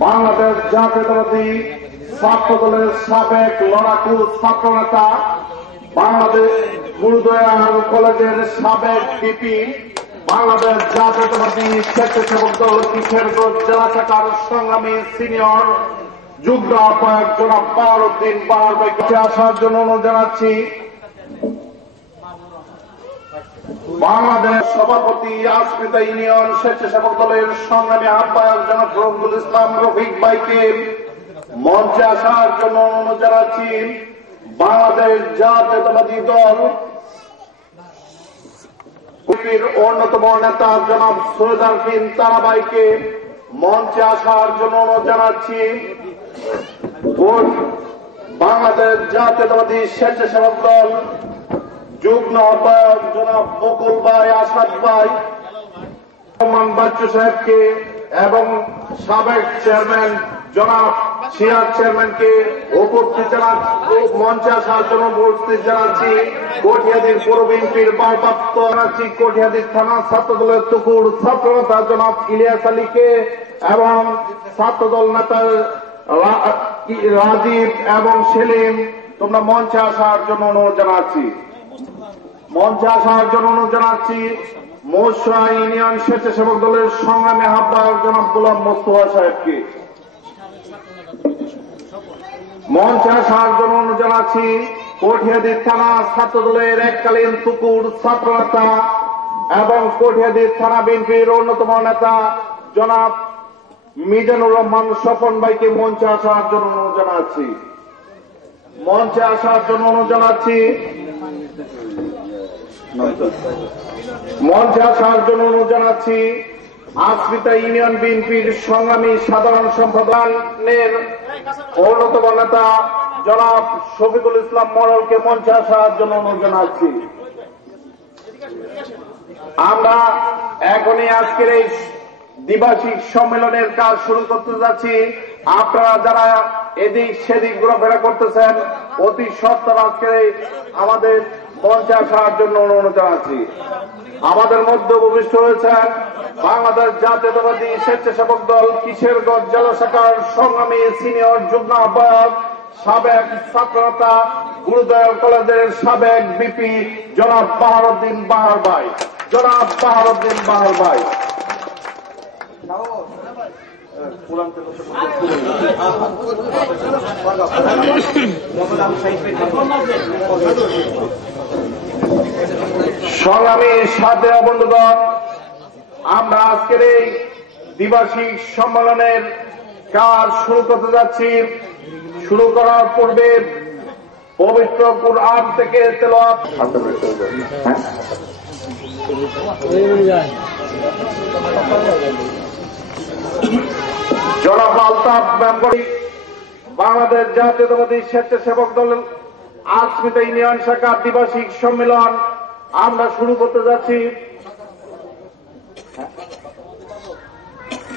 বাংলাদেশ জাতীয়তাবাদী ছাত্র দলের সাবেক লড়াকু ছাত্রনেতা, বাংলাদেশ গুরুদয়াল কলেজের সাবেক ডিপি, বাংলাদেশ জাতীয়তাবাদী স্বেচ্ছাসেবক দল কিশোরগঞ্জ জেলা শাখার সংগ্রামী সিনিয়র যুগ্ম আহ্বায়ক জনাব বাহারউদ্দিন বাহার ভাইকে আসার জন্য অনুরোধ জানাচ্ছি। বাংলাদেশ সভাপতি আসমিতা ইউনিয়ন স্বেচ্ছাসেবক দলের সংগ্রামী আহ্বায়ক জনাব রফিকুল ইসলাম রফিক ভাইকে মঞ্চে আসার জন্য অনুরোধ জানাচ্ছি। বাংলাদেশ জাতীয়তাবাদী দল অন্যতম নেতা জনাব সৈয়দ আরফিন তারাবাইকে মঞ্চে আসার জন্য অনুরোধ জানাচ্ছি। বাংলাদেশ জাতীয়তাবাদী স্বেচ্ছাসেবক দল যুগ্ম আহ্বায়ক জনাব বকুল ভাই, আসাদ ভাই, রহমান বাচ্চু সাহেবকে এবং সাবেক চেয়ারম্যান জনাব সিরাজ চেয়ারম্যানকে উপস্থিত মঞ্চে আসার জন্য উপস্থিত জানাচ্ছি। কটিয়াদীর পৌর বিএনপির ভারপ্রাপ্ত জানাচ্ছি কটিয়াদীর থানা ছাত্রদলের তুকুর ছাত্রনেতা জনাব ইলিয়াস আলীকে এবং ছাত্রদল নেতা রাজীব এবং সেলিম, তোমরা মঞ্চে আসার জন্য অনুরোধ জানাচ্ছি। মঞ্চে আসার জন্য অনুরোধ জানাচ্ছি। মৌসা ইউনিয়ন স্বেচ্ছাসেবক দলের সংগ্রামী আহ্বায়ক জনাব গোলাম মোস্তফা সাহেবকে মঞ্চে আসার জন্য অনুরোধ জানাচ্ছি কঠিয়াদি থানা ছাত্র দলের এককালীন তুকুর ছাত্রনেতা এবং কঠিয়াদি থানা বিএনপির অন্যতম নেতা জনাব মিজানুর রহমান স্বপন ভাইকে মঞ্চে আসার জন্য অনুরোধ জানাচ্ছি। মঞ্চে আসার জন্য অনুরোধ জানাচ্ছি। মঞ্চে আসার জন্য অনুরোধ জানাচ্ছি আশ্রিতা ইউনিয়ন বিএনপির সংগ্রামী সাধারণ সম্পাদকের অন্যতম নেতা জনাব শফিকুল ইসলাম মডেলকে মঞ্চে আসার জন্য অনুরোধ জানাচ্ছি। আমরা এখনই আজকের এই দ্বিবার্ষিক সম্মেলনের কাজ শুরু করতে যাচ্ছি। আপনারা যারা এদিক সেদিক ঘোরাফেরা করতেছেন অতি সত্তর আজকে আমাদের মঞ্চে আসার জন্য অনুরোধ জানাচ্ছি। আমাদের মধ্যে উপবিষ্ট হয়েছেন বাংলাদেশ জাতীয়তাবাদী স্বেচ্ছাসেবক দল কিশোরগঞ্জ জেলা শাখার সংগ্রামী সিনিয়র যুগ্ম আহ্বায়ক সাবেক ছাত্রনেতা গুরুদয়াল কলেজের সাবেক বিপি জনাব বাহারউদ্দিন বাহার ভাই। জনাব বাহারউদ্দিন বাহার ভাই সংগ্রামী সাথে বন্ধুগণ, আমরা আজকের এই দ্বিবার্ষিক সম্মেলনের কাজ শুরু করতে যাচ্ছি। শুরু করার পূর্বে পবিত্র কুরআন থেকে তেলাওয়াত জনাব আলতাফ মেম্বরি বাংলাদেশ জাতীয়তাবাদী স্বেচ্ছাসেবক দল আশ্রিতা ইউনিয়ন শাখা দ্বিবার্ষিক সম্মেলন আমরা শুরু করতে যাচ্ছি।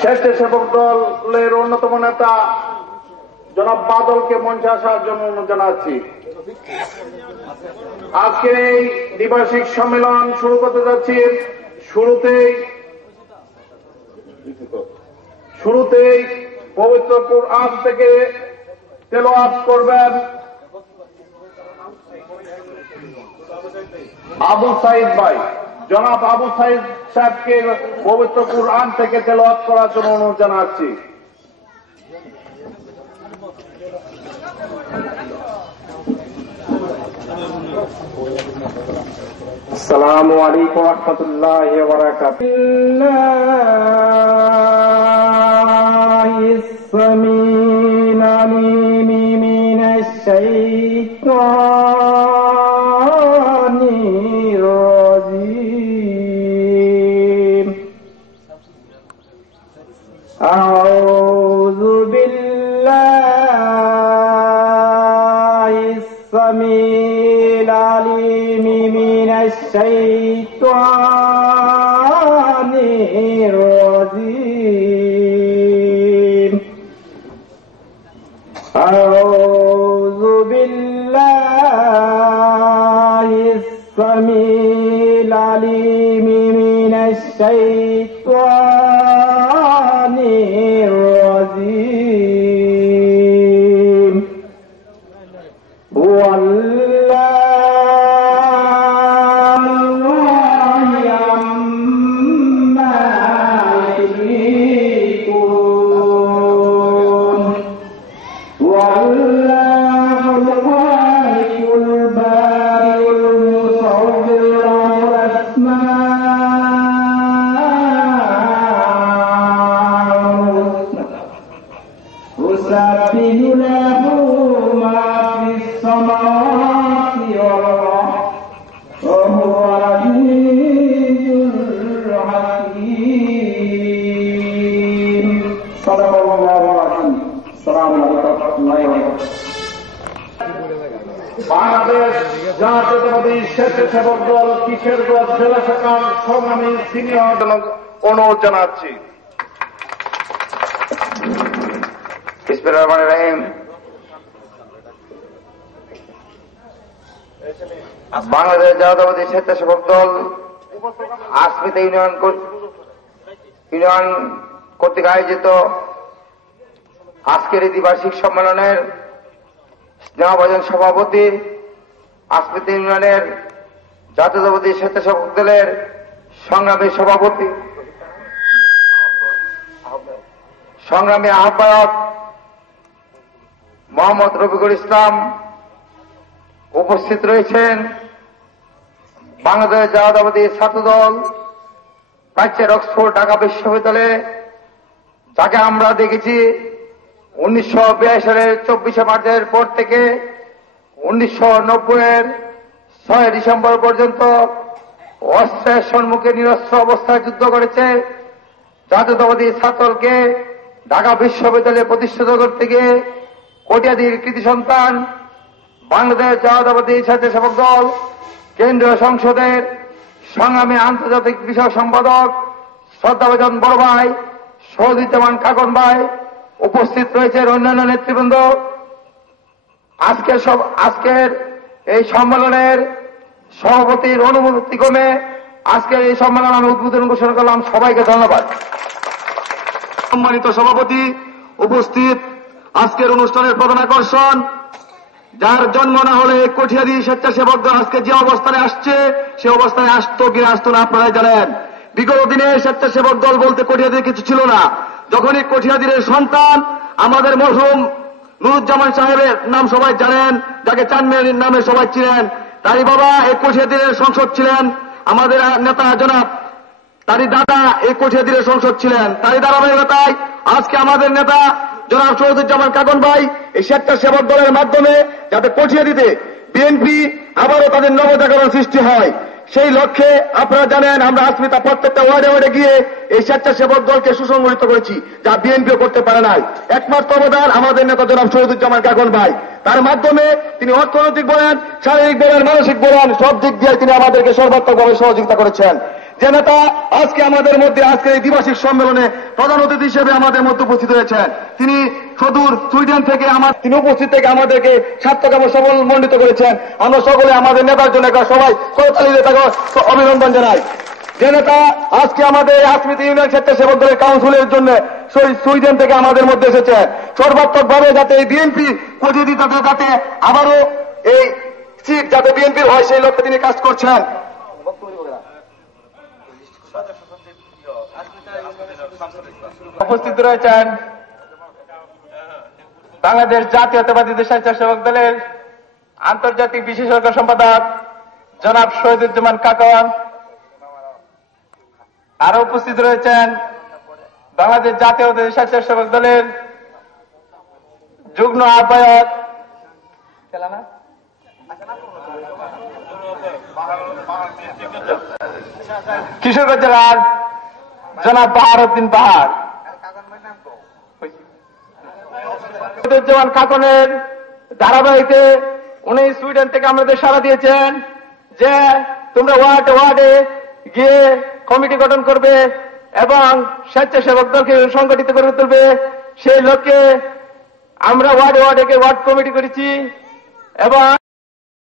স্বেচ্ছাসেবক দলের অন্যতম নেতা জনাব বাদলকে মঞ্চে আসার জন্য অনুরোধ জানাচ্ছি। আজকের এই দ্বিবার্ষিক সম্মেলন শুরু করতে যাচ্ছি। শুরুতেই পবিত্র কুরআন থেকে তেলাওয়াত করবেন আবু সাইদ ভাই। জনাব আবু সাইদ সাহেবকে পবিত্র কুরআন থেকে তেলাওয়াত করার জন্য অনুরোধ জানাচ্ছি। আসসালামু আলাইকুম ওয়া রাহমাতুল্লাহি ওয়া বারাকাতুহু। আউযু বিল্লাহিস সামিল আলিম মিনাশ শাইতানির রাজীম। আউযু বিল্লাহিস সামিল আলিম মিনাশ শাইতানির রাজীম। বাংলাদেশ জাতীয়তাবাদী স্বেচ্ছাসেবক দল কিশোরগঞ্জ জেলা শাখার সংগ্রামী সিনিয়র অনুরোধ জানাচ্ছি। বিসমিল্লাহির রহমানির রহিম। বাংলাদেশ জাতীয়তাবাদী স্বেচ্ছাসেবক দল আশ্রিতা ইউনিয়ন কর্তৃক আয়োজিত আজকের এই দ্বিবার্ষিক সম্মেলনের স্নেহভাজন সভাপতি, আশ্রিতা ইউনিয়নের জাতীয়তাবাদী স্বেচ্ছাসেবক দলের সংগ্রামী সভাপতি, সংগ্রামী আহ্বায়ক মোহাম্মদ রফিকুল ইসলাম, উপস্থিত রয়েছেন বাংলাদেশ জাতীয়তাবাদী ছাত্রদল প্রাচ্যের অক্সফোর্ড ঢাকা বিশ্ববিদ্যালয়ে, যাকে আমরা দেখেছি 1982 সালের 24শে মার্চের পর থেকে 1990-এর 6 ডিসেম্বর পর্যন্ত অস্ত্রের সম্মুখে নিরস্ত্র অবস্থায় যুদ্ধ করেছে। জাতীয়তাবাদী ছাত্রদলকে ঢাকা বিশ্ববিদ্যালয়ে প্রতিষ্ঠিত করতে গিয়ে কটিয়াদীর কৃতি সন্তান বাংলাদেশ জাতীয়তাবাদী স্বেচ্ছাসেবক দল কেন্দ্রীয় সংসদের সংগ্রামী আন্তর্জাতিক বিষয় সম্পাদক শ্রদ্ধাভাজন বড় ভাই শহীদুজ্জামান কাকন ভাই, উপস্থিত রয়েছেন অন্যান্য নেতৃবৃন্দ। আজকের এই সম্মেলনের সভাপতির অনুমতিক্রমে আজকের এই সম্মেলন আমি উদ্বোধন ঘোষণা করলাম। সবাইকে ধন্যবাদ। সম্মানিত সভাপতি, উপস্থিত আজকের অনুষ্ঠানের প্রধান আকর্ষণ, যার জন্ম না হলে কঠিয়াদি স্বেচ্ছাসেবক দল আজকে যে অবস্থানে আসছে সে অবস্থানে আসতো কি আসতো না আপনারা জানেন। বিগত দিনে স্বেচ্ছাসেবক দল বলতে কঠিয়াদির কিছু ছিল না। যখনই কঠিয়াদির সন্তান আমাদের মরহুম নুরুজ্জামান সাহেবের নাম সবাই জানেন, যাকে চানমিয়ানির নামে সবাই চিনেন, তারই বাবা এই কঠিয়াদির সংসদ ছিলেন। আমাদের নেতা জনাব তারই দাদা এই কঠিয়াদির সংসদ ছিলেন। তারই ধারাবাহিকতায় আজকে আমাদের নেতা জনাব শহীদুজ্জামান কাকন ভাই এই স্বেচ্ছাসেবক দলের মাধ্যমে যাতে কঠিয়াদিতে বিএনপি আবারও তাদের নবজাগরণ সৃষ্টি হয়, সেই লক্ষ্যে আপনারা জানেন আমরা আসমিতা প্রত্যেকটা ওয়ার্ডে ওয়ার্ডে গিয়ে এই স্বেচ্ছাসেবক দলকে সুসংগঠিত করেছি, যা বিএনপিও করতে পারে নাই। একমাত্র অবদান আমাদের নেতা জনাব শহীদুজ্জামান কাকন ভাই। তার মাধ্যমে তিনি অর্থনৈতিক বলেন, শারীরিক বলেন, মানসিক বলেন, সব দিক দিয়ে তিনি আমাদেরকে সর্বাত্মকভাবে সহযোগিতা করেছেন। যে নেতা আজকে আমাদের মধ্যে আজকের এই দ্বিবার্ষিক সম্মেলনে প্রধান অতিথি হিসেবে আমাদের মধ্যে উপস্থিত হয়েছেন, তিনি সুদূর সুইডেন থেকে তিনি উপস্থিত থেকে আমাদেরকে সার্থক এবং সফলমণ্ডিত করেছেন। আমরা সকলে আমাদের নেতার জন্য সবাই করতালি দিয়ে তাকে অভিনন্দন জানাই। যে নেতা আজকে আমাদের আসমিতা ইউনিয়ন স্বেচ্ছাসেবক দলের কাউন্সিলের জন্য সুইডেন থেকে আমাদের মধ্যে এসেছেন, সর্বাত্মকভাবে যাতে এই বিএনপি কঠিয়াদি যাতে আবারও এই সিট যাতে বিএনপির হয় সেই লক্ষ্যে তিনি কাজ করছেন। উপস্থিত রয়েছেন বাংলাদেশ জাতীয়তাবাদী স্বেচ্ছাসেবক দলের আন্তর্জাতিক বিশেষজ্ঞ সম্পাদক জনাব শহীদুজ্জামান কাকন। আরো উপস্থিত রয়েছেন বাংলাদেশ জাতীয়তাবাদী স্বেচ্ছাসেবক দলের যুগ্ম আহ্বায়ক কিশোরগঞ্জ জেলার জনাব বাহারউদ্দিন পাহাড়। শহীদুজ্জামান কাকনের ধারাবাহিকে উনি সুইডেন থেকে আমাদের সাড়া দিয়েছেন যে তোমরা ওয়ার্ডে ওয়ার্ডে গিয়ে কমিটি গঠন করবে এবং স্বেচ্ছাসেবক দলকে সংগঠিত করে তুলবে। সেই লক্ষ্যে আমরা ওয়ার্ডে ওয়ার্ডে ওয়ার্ড কমিটি করেছি এবং